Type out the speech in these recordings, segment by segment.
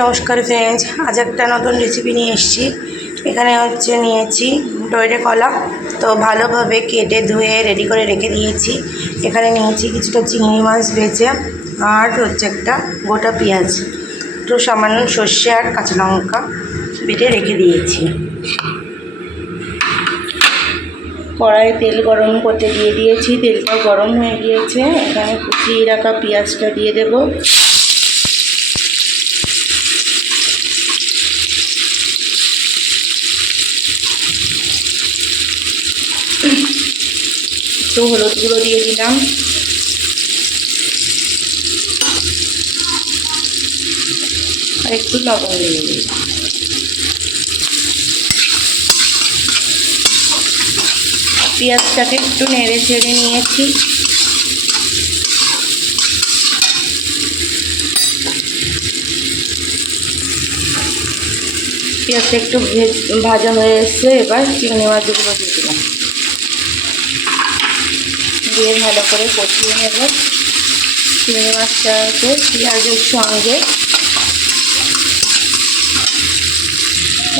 নমস্কার ফ্রেন্ডস, আজ একটা নতুন রেসিপি নিয়ে এসেছি। এখানে নিয়েছি দইরে কলা, তো ভালোভাবে কেটে ধুয়ে রেডি করে রেখে দিয়েছি। এখানে নিয়েছি কিছুটা চিংড়ি মাছ ভেজে, আর একটা গোটা পেঁয়াজ, একটু সামান্য সর্ষে আর কাঁচা লঙ্কা বেটে রেখে দিয়েছি। কড়াইয়ে তেল গরম করতে দিয়ে দিয়েছি, তেলটা গরম হয়ে গিয়েছে। এখানে কুচিয়ে রাখা পেঁয়াজটা দিয়ে দেব। একটু হলুদ গুঁড়ো দিয়ে দিলাম, আর একটু লবণ দিয়ে দিলাম। পেঁয়াজটাকে একটু নেড়ে চেড়ে নিয়েছি। পেঁয়াজটা একটু ভাজা হয়ে এসছে। এবার চিংড়ি মাছগুলো দিয়ে দিলাম, দিয়ে ভালো করে কষিয়ে নেব চিংড়ি মাছটাকে পেঁয়াজের সঙ্গে।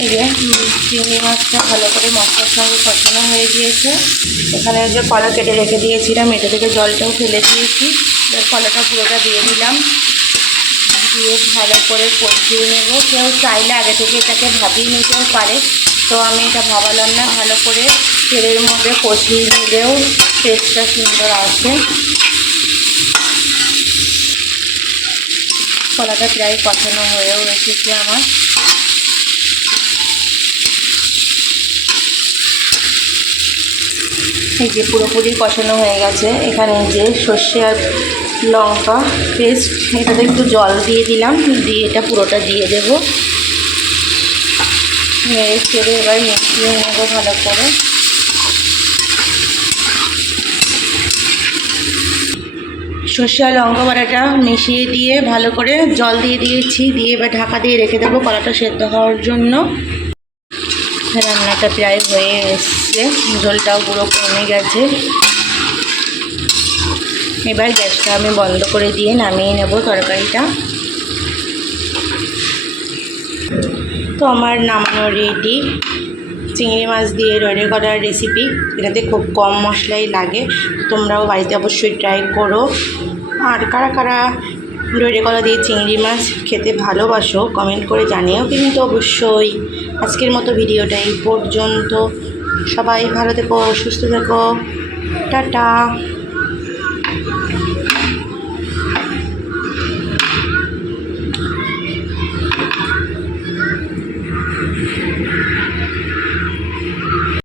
এই যে চিংড়ি মাছটা ভালো করে মশলার সঙ্গে কষানো হয়ে গিয়েছে। এখানে কলা কেটে রেখে দিয়েছিলাম, এটা থেকে জলটাও ফেলে দিয়েছি। এবার কলাটা পুরোটা দিয়ে দিলাম, দিয়ে ভালো করে কষিয়ে নেব। কেউ চাইলে আগে থেকে এটাকে ভাবিয়ে নিতেও পারে, তো আমি এটা ভাবালাম না। ভালো করে তেলের মধ্যে কষিয়ে নিলেও টেস্টটা সুন্দর আসে। কলাটা প্রায় কষানো হয়েও এসেছে আমার। এই যে পুরোপুরি কষানো হয়ে গেছে। এখানে যে সর্ষে আর লঙ্কা পেস্ট, এটাতে একটু জল দিয়ে দিলাম, দিয়ে এটা পুরোটা দিয়ে দেব। নেড়ে চেড়ে এবার মিশিয়ে নেব ভালো করে। সর্ষে আর লঙ্কা বাটাটা মিশিয়ে দিয়ে ভালো করে জল দিয়ে দিয়েছি, দিয়ে এবার ঢাকা দিয়ে রেখে দেবো কলাটা সেদ্ধ হওয়ার জন্য। রান্নাটা প্রায় হয়ে এসছে, ঝোলটাও পুরো কমে গেছে। এবার গ্যাসটা আমি বন্ধ করে দিয়ে নামিয়ে নেব তরকারিটা। তো আমার নামানো রেডি চিংড়ি মাছ দিয়ে দইরে কলার রেসিপি। এটাতে খুব কম মশলাই লাগে, তোমরাও বাড়িতে অবশ্যই ট্রাই করো। আর কারা কারা দইরে কলা দিয়ে চিংড়ি মাছ খেতে ভালোবাসো কমেন্ট করে জানিও কিন্তু অবশ্যই। আজকের মতো ভিডিওটা এই পর্যন্ত। সবাই ভালো থেকো, সুস্থ থেকো, টাটা।